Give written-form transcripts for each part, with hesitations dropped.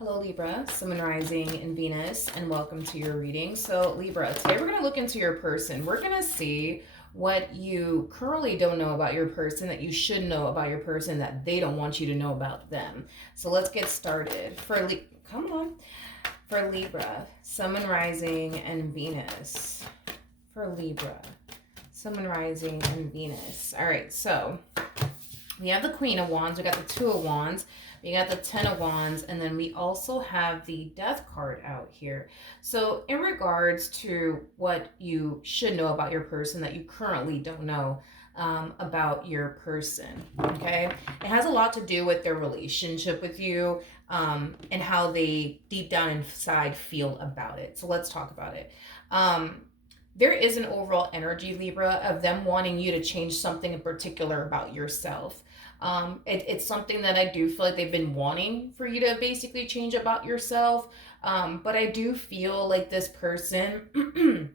Hello Libra, Sun, Rising, and Venus, and welcome to your reading. So Libra, today we're going to look into your person. We're going to see what you currently don't know about your person that you should know about your person that they don't want you to know about them. So let's get started. Come on. For Libra, Sun, Rising, and Venus. For Libra, Sun, Rising, and Venus. All right, so we have the Queen of Wands, we got the Two of Wands, we got the Ten of Wands, and then we also have the Death card out here. So in regards to what you should know about your person that you currently don't know about your person, okay? It has a lot to do with their relationship with you and how they deep down inside feel about it. So let's talk about it. There is an overall energy, Libra, of them wanting you to change something in particular about yourself. It's something that I do feel like they've been wanting for you to basically change about yourself. But I do feel like this person,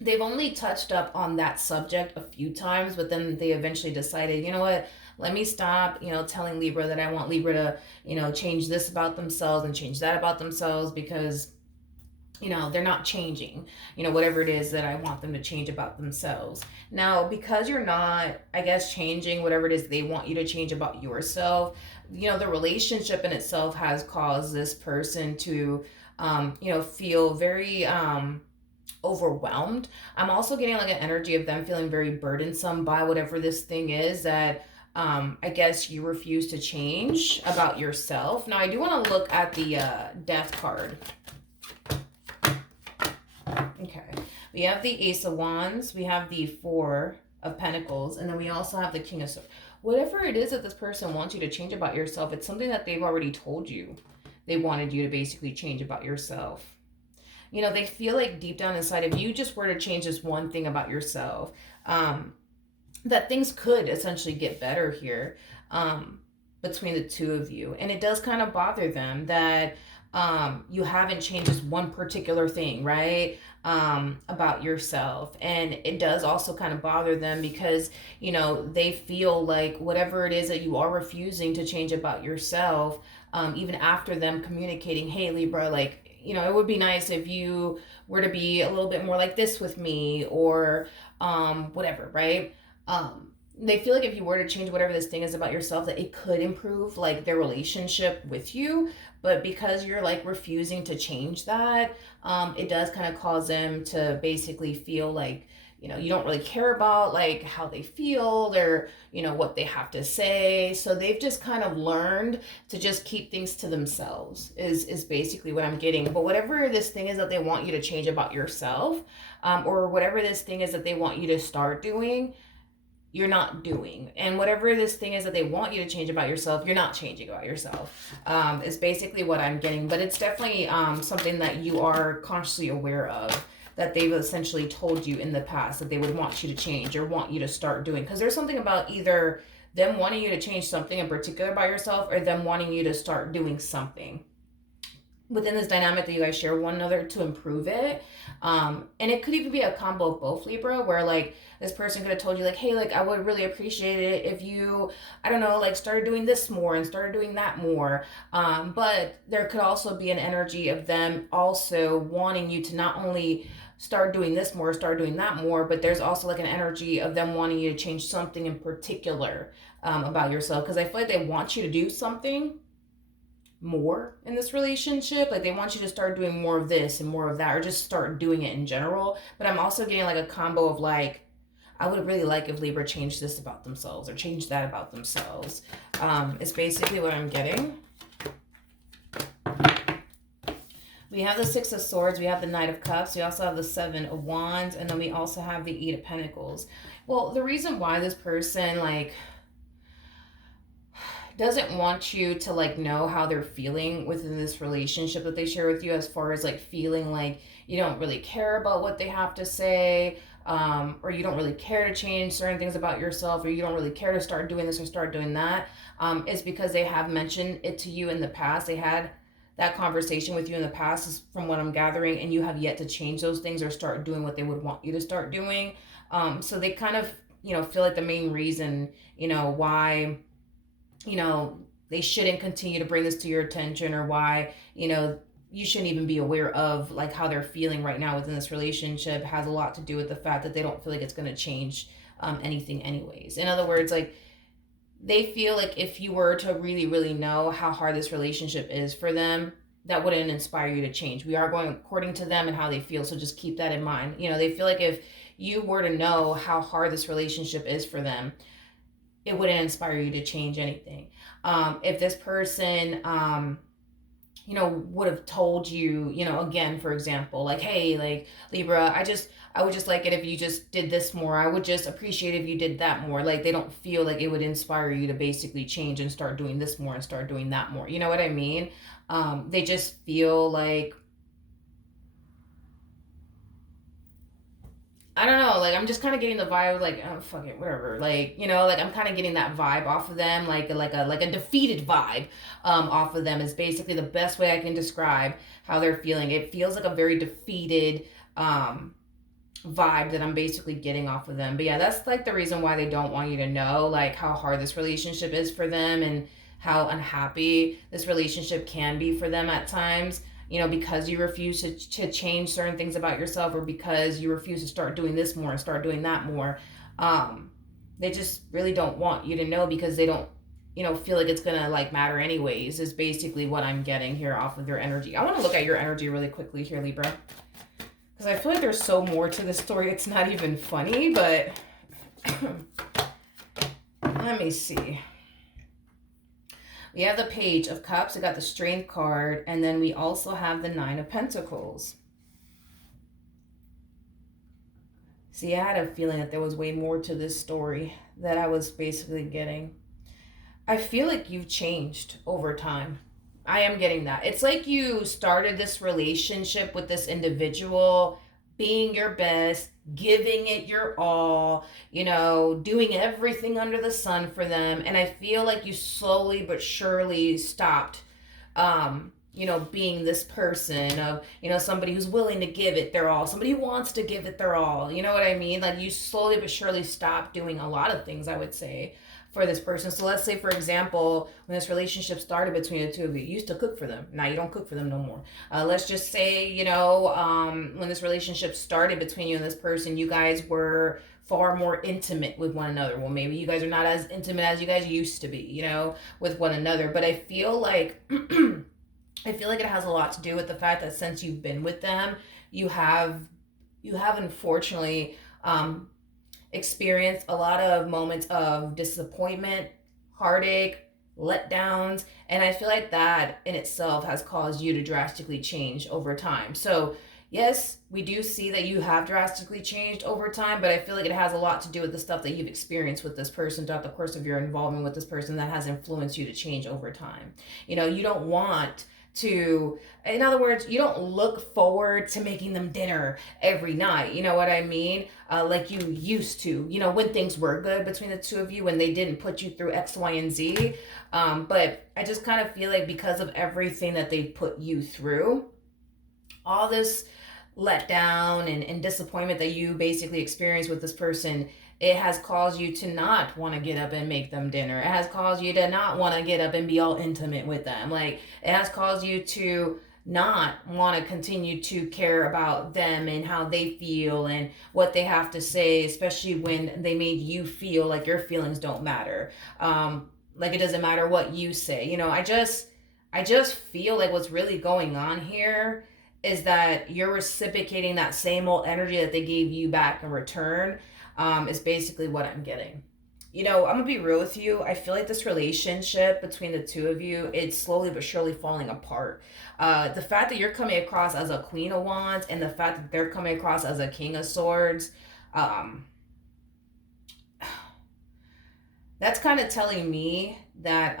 they've only touched up on that subject a few times, but then they eventually decided, you know what, let me stop, telling Libra that I want Libra to, change this about themselves and change that about themselves because they're not changing, whatever it is that I want them to change about themselves. Now, because you're not, I guess, changing whatever it is they want you to change about yourself, the relationship in itself has caused this person to, feel very, overwhelmed. I'm also getting like an energy of them feeling very burdensome by whatever this thing is that I guess you refuse to change about yourself. Now, I do want to look at the Death card. Okay, we have the Ace of Wands, we have the Four of Pentacles, and then we also have the King of Swords. Whatever it is that this person wants you to change about yourself, it's something that they've already told you they wanted you to basically change about yourself. They feel like deep down inside, if you just were to change this one thing about yourself, that things could essentially get better here between the two of you. And it does kind of bother them that you haven't changed this one particular thing, right? About yourself. And it does also kind of bother them because, they feel like whatever it is that you are refusing to change about yourself, even after them communicating, hey, Libra, like, it would be nice if you were to be a little bit more like this with me or whatever, right? They feel like if you were to change whatever this thing is about yourself, that it could improve like their relationship with you. But because you're like refusing to change that, it does kind of cause them to basically feel like, you don't really care about like how they feel or, what they have to say. So they've just kind of learned to just keep things to themselves is basically what I'm getting. But whatever this thing is that they want you to change about yourself, or whatever this thing is that they want you to start doing, you're not doing. And whatever this thing is that they want you to change about yourself, you're not changing about yourself, is basically what I'm getting. But it's definitely something that you are consciously aware of, that they've essentially told you in the past that they would want you to change or want you to start doing. Because there's something about either them wanting you to change something in particular by yourself or them wanting you to start doing something within this dynamic that you guys share one another to improve it. And it could even be a combo of both, Libra, where like this person could have told you like, hey, like I would really appreciate it if you, I don't know, like started doing this more and started doing that more. But there could also be an energy of them also wanting you to not only start doing this more, start doing that more, but there's also like an energy of them wanting you to change something in particular about yourself. Because I feel like they want you to do something more in this relationship. Like they want you to start doing more of this and more of that, or just start doing it in general. But I'm also getting like a combo of like, I would really like if Libra changed this about themselves or changed that about themselves. It's basically what I'm getting. We have the Six of Swords, we have the Knight of Cups, we also have the Seven of Wands, and then we also have the Eight of Pentacles. Well, the reason why this person like doesn't want you to like know how they're feeling within this relationship that they share with you, as far as like feeling like you don't really care about what they have to say, or you don't really care to change certain things about yourself, or you don't really care to start doing this or start doing that, is because they have mentioned it to you in the past. They had that conversation with you in the past, is from what I'm gathering, and you have yet to change those things or start doing what they would want you to start doing. So they kind of, feel like the main reason, why, they shouldn't continue to bring this to your attention, or why, you shouldn't even be aware of like how they're feeling right now within this relationship, has a lot to do with the fact that they don't feel like it's going to change anything anyways. In other words, like, they feel like if you were to really, really know how hard this relationship is for them, that wouldn't inspire you to change. We are going according to them and how they feel, so just keep that in mind. They feel like if you were to know how hard this relationship is for them, it wouldn't inspire you to change anything. If this person, would have told you, again, for example, like, hey, like, Libra, I would just like it if you just did this more. I would just appreciate if you did that more. Like, they don't feel like it would inspire you to basically change and start doing this more and start doing that more. You know what I mean? They just feel like, I don't know, like, I'm just kind of getting the vibe, like, oh, fuck it, whatever, like, like, I'm kind of getting that vibe off of them, like a defeated vibe, off of them is basically the best way I can describe how they're feeling. It feels like a very defeated, vibe that I'm basically getting off of them. But yeah, that's like the reason why they don't want you to know like how hard this relationship is for them, and how unhappy this relationship can be for them at times. Because you refuse to change certain things about yourself, or because you refuse to start doing this more and start doing that more. They just really don't want you to know, because they don't, feel like it's gonna like matter anyways, is basically what I'm getting here off of their energy. I want to look at your energy really quickly here, Libra, because I feel like there's so more to this story. It's not even funny, but let me see. We have the Page of Cups. We got the Strength card, and then we also have the Nine of Pentacles. See, I had a feeling that there was way more to this story that I was basically getting. I feel like you've changed over time. I am getting that. It's like you started this relationship with this individual being your best, giving it your all, doing everything under the sun for them. And I feel like you slowly but surely stopped, being this person of, somebody who's willing to give it their all, somebody who wants to give it their all. You know what I mean? Like, you slowly but surely stopped doing a lot of things, I would say, for this person. So let's say, for example, when this relationship started between the two of you, you used to cook for them. Now you don't cook for them no more. Let's just say, when this relationship started between you and this person, you guys were far more intimate with one another. Well, maybe you guys are not as intimate as you guys used to be, with one another. But I feel like it has a lot to do with the fact that since you've been with them, you have unfortunately experienced a lot of moments of disappointment, heartache, letdowns, and I feel like that in itself has caused you to drastically change over time. So yes, we do see that you have drastically changed over time, but I feel like it has a lot to do with the stuff that you've experienced with this person throughout the course of your involvement with this person that has influenced you to change over time. You don't want to, in other words, you don't look forward to making them dinner every night, you know what I mean, like you used to, when things were good between the two of you, when they didn't put you through X, Y, and Z. But I just kind of feel like because of everything that they put you through, all this letdown and disappointment that you basically experienced with this person, it has caused you to not want to get up and make them dinner. It has caused you to not want to get up and be all intimate with them. Like, it has caused you to not want to continue to care about them and how they feel and what they have to say, especially when they made you feel like your feelings don't matter. Like, it doesn't matter what you say. I just feel like what's really going on here is that you're reciprocating that same old energy that they gave you back in return, is basically what I'm getting. I'm gonna be real with you. I feel like this relationship between the two of you, it's slowly but surely falling apart. The fact that you're coming across as a Queen of Wands, and the fact that they're coming across as a King of Swords, that's kind of telling me that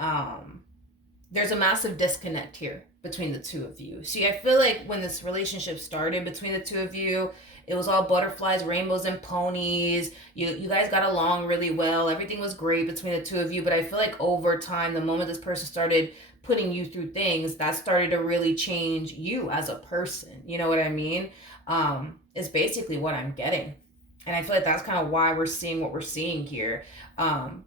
there's a massive disconnect here between the two of you. See, I feel like when this relationship started between the two of you, it was all butterflies, rainbows, and ponies. You guys got along really well. Everything was great between the two of you. But I feel like over time, the moment this person started putting you through things, that started to really change you as a person. You know what I mean? Is basically what I'm getting. And I feel like that's kind of why we're seeing what we're seeing here,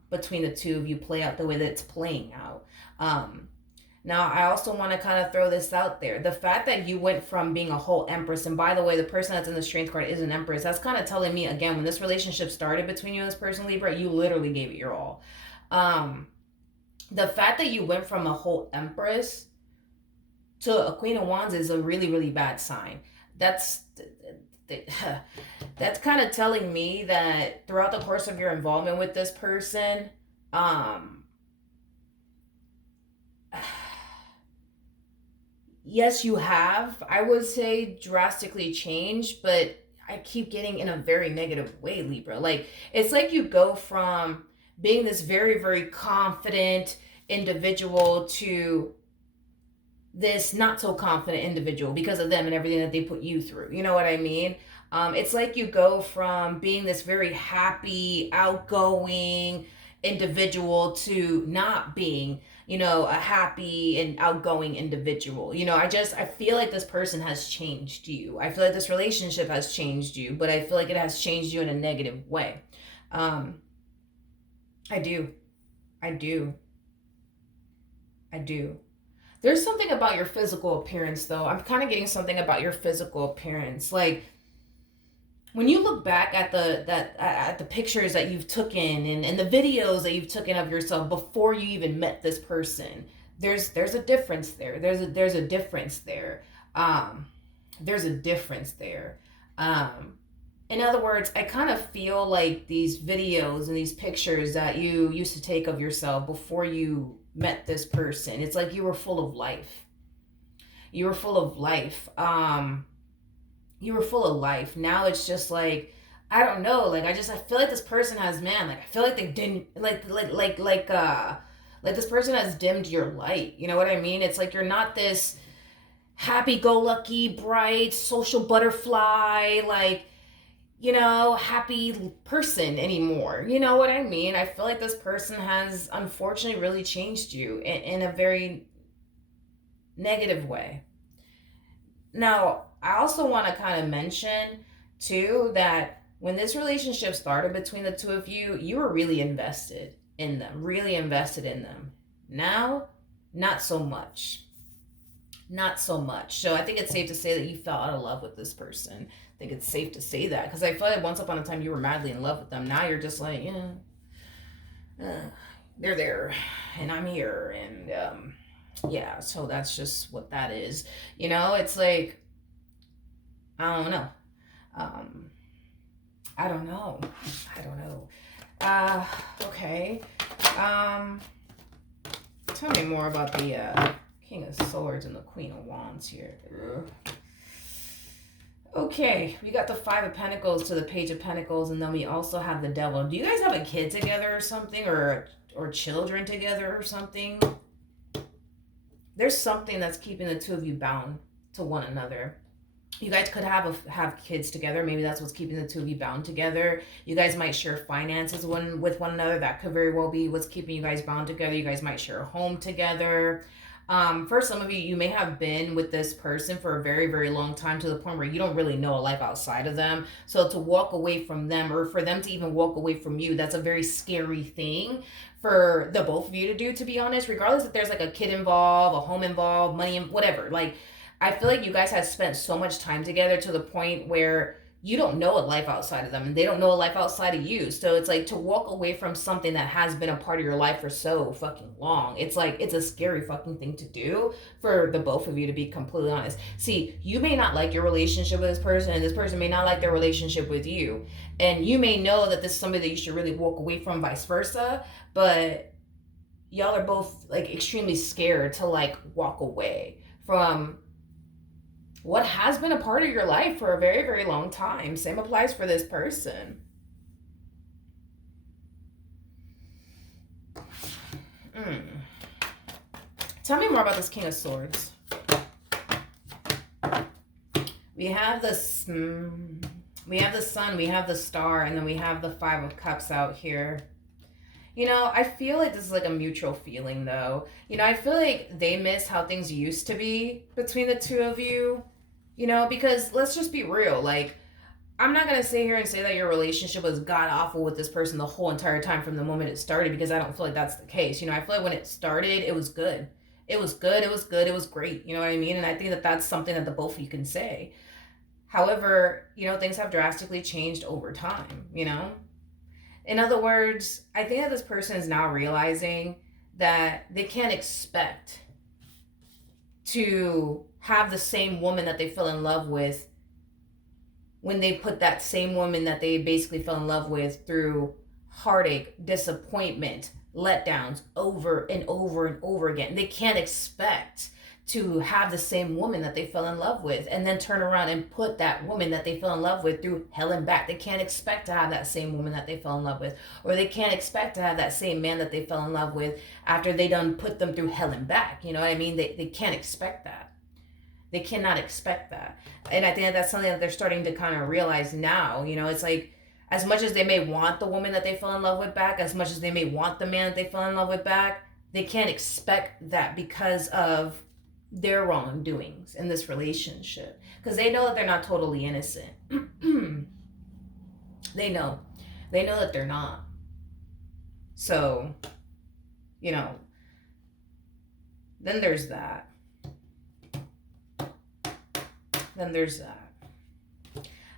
between the two of you play out the way that it's playing out. Um, Now, I also want to kind of throw this out there. The fact that you went from being a whole empress, and by the way, the person that's in the strength card is an empress, that's kind of telling me, again, when this relationship started between you and this person, Libra, you literally gave it your all. Um, the fact that you went from a whole empress to a queen of wands is a really, really bad sign. That's that's kind of telling me that throughout the course of your involvement with this person, um, yes, you have, I would say, drastically changed, but I keep getting in a very negative way, Libra. Like, it's like you go from being this very, very confident individual to this not so confident individual because of them and everything that they put you through. You know what I mean? It's like you go from being this very happy, outgoing individual to not being, a happy and outgoing individual. I feel like this person has changed you. I feel like this relationship has changed you, but I feel like it has changed you in a negative way. Um, I do. I do. I do. There's something about your physical appearance, though. I'm kind of getting something about your physical appearance. Like, when you look back at the pictures that you've taken and the videos that you've taken of yourself before you even met this person, there's a difference there. There's a difference there. There's a difference there. In other words, I kind of feel like these videos and these pictures that you used to take of yourself before you met this person, it's like you were full of life. You were full of life. You were full of life. Now it's just like, I don't know. Like, I feel like this person has, man. Like, I feel like they didn't like this person has dimmed your light. You know what I mean? It's like you're not this happy-go-lucky, bright, social butterfly, like, happy person anymore. You know what I mean? I feel like this person has unfortunately really changed you in a very negative way. Now, I also want to kind of mention too that when this relationship started between the two of you, you were really invested in them, really invested in them. Now, not so much. Not so much. So I think it's safe to say that you fell out of love with this person. I think it's safe to say that because I feel like once upon a time you were madly in love with them. Now you're just like, yeah, they're there and I'm here. And yeah, so that's just what that is. It's like, I don't know. Um, I don't know. I don't know. Okay. Um, Tell me more about the King of Swords and the Queen of Wands here. Ugh. Okay, we got the Five of Pentacles to the Page of Pentacles, and then we also have the Devil. Do you guys have a kid together or something, or children together or something? There's something that's keeping the two of you bound to one another. You guys could have kids together. Maybe that's what's keeping the two of you bound together. You guys might share finances with one another. That could very well be what's keeping you guys bound together. You guys might share a home together. For some of you, you may have been with this person for a very, very long time to the point where you don't really know a life outside of them. So to walk away from them or for them to even walk away from you, that's a very scary thing for the both of you to do, to be honest, regardless if there's like a kid involved, a home involved, money, whatever. Like, I feel like you guys have spent so much time together to the point where you don't know a life outside of them and they don't know a life outside of you. So it's like to walk away from something that has been a part of your life for so fucking long. It's like, it's a scary fucking thing to do for the both of you, to be completely honest. See, you may not like your relationship with this person and this person may not like their relationship with you. And you may know that this is somebody that you should really walk away from, vice versa. But y'all are both like extremely scared to like walk away from what has been a part of your life for a very, very long time. Same applies for this person. Tell me more about this King of Swords. We have this, we have the Sun, we have the Star, and then we have the Five of Cups out here. I feel like this is like a mutual feeling though. I feel like they miss how things used to be between the two of you. Because let's just be real. Like, I'm not going to sit here and say that your relationship was god awful with this person the whole entire time from the moment it started, because I don't feel like that's the case. You know, I feel like when it started, it was good. It was good. It was good. It was great. You know what I mean? And I think that that's something that the both of you can say. However, you know, things have drastically changed over time, you know? In other words, I think that this person is now realizing that they can't expect to have the same woman that they fell in love with when they put that same woman that they basically fell in love with through heartache, disappointment, letdowns over and over and over again. They can't expect to have the same woman that they fell in love with and then turn around and put that woman that they fell in love with through hell and back. They can't expect to have that same woman that they fell in love with, or they can't expect to have that same man that they fell in love with after they done put them through hell and back. You know what I mean? They can't expect that. They cannot expect that. And I think that that's something that they're starting to kind of realize now. You know, it's like, as much as they may want the woman that they fell in love with back, as much as they may want the man that they fell in love with back, they can't expect that because of their wrongdoings in this relationship. Because they know that they're not totally innocent. They know. They know that they're not. So, you know, then there's that. Then there's that.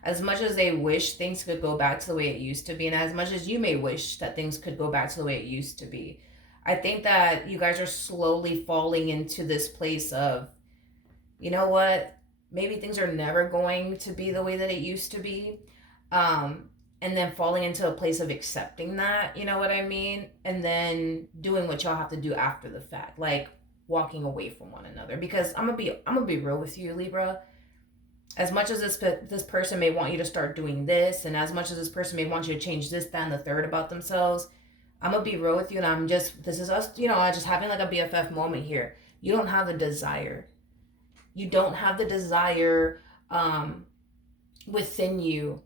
As much as they wish things could go back to the way it used to be, and as much as you may wish that things could go back to the way it used to be, I think that you guys are slowly falling into this place of, you know what, maybe things are never going to be the way that it used to be. And then falling into a place of accepting that, you know what I mean? And then doing what y'all have to do after the fact, like walking away from one another. Because I'm gonna be real with you, Libra. As much as this person may want you to start doing this, and as much as this person may want you to change this, that, and the third about themselves, I'm gonna be real with you, and this is us, you know, just having like a BFF moment here. You don't have the desire. You don't have the desire within you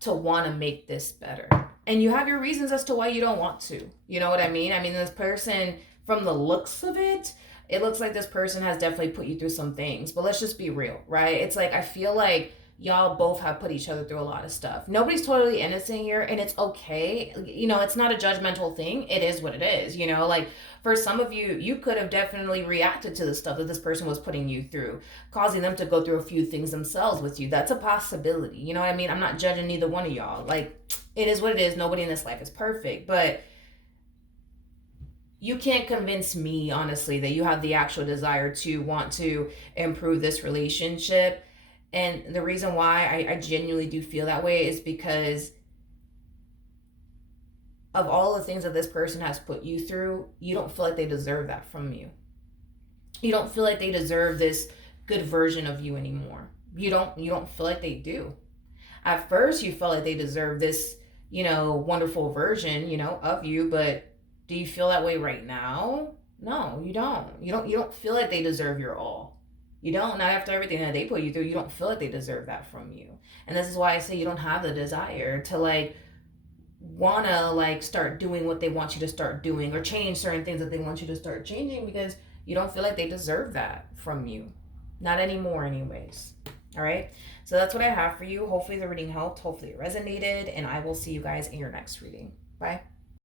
to want to make this better. And you have your reasons as to why you don't want to. You know what I mean? I mean, this person, from the looks of it, it looks like this person has definitely put you through some things. But let's just be real, right? It's like, I feel like y'all both have put each other through a lot of stuff. Nobody's totally innocent here, and it's okay. You know, it's not a judgmental thing. It is what it is, you know? Like, for some of you, you could have definitely reacted to the stuff that this person was putting you through, causing them to go through a few things themselves with you. That's a possibility. You know what I mean? I'm not judging neither one of y'all. Like, it is what it is. Nobody in this life is perfect. But you can't convince me, honestly, that you have the actual desire to want to improve this relationship. And the reason why I genuinely do feel that way is because of all the things that this person has put you through. You don't feel like they deserve that from you. You don't feel like they deserve this good version of you anymore. You don't feel like they do. At first, you felt like they deserve this, you know, wonderful version, you know, of you, but do you feel that way right now? No, you don't. You don't feel like they deserve your all. You don't. Not after everything that they put you through. You don't feel like they deserve that from you. And this is why I say you don't have the desire to like wanna like start doing what they want you to start doing, or change certain things that they want you to start changing, because you don't feel like they deserve that from you. Not anymore anyways. All right. So that's what I have for you. Hopefully the reading helped. Hopefully it resonated, and I will see you guys in your next reading. Bye.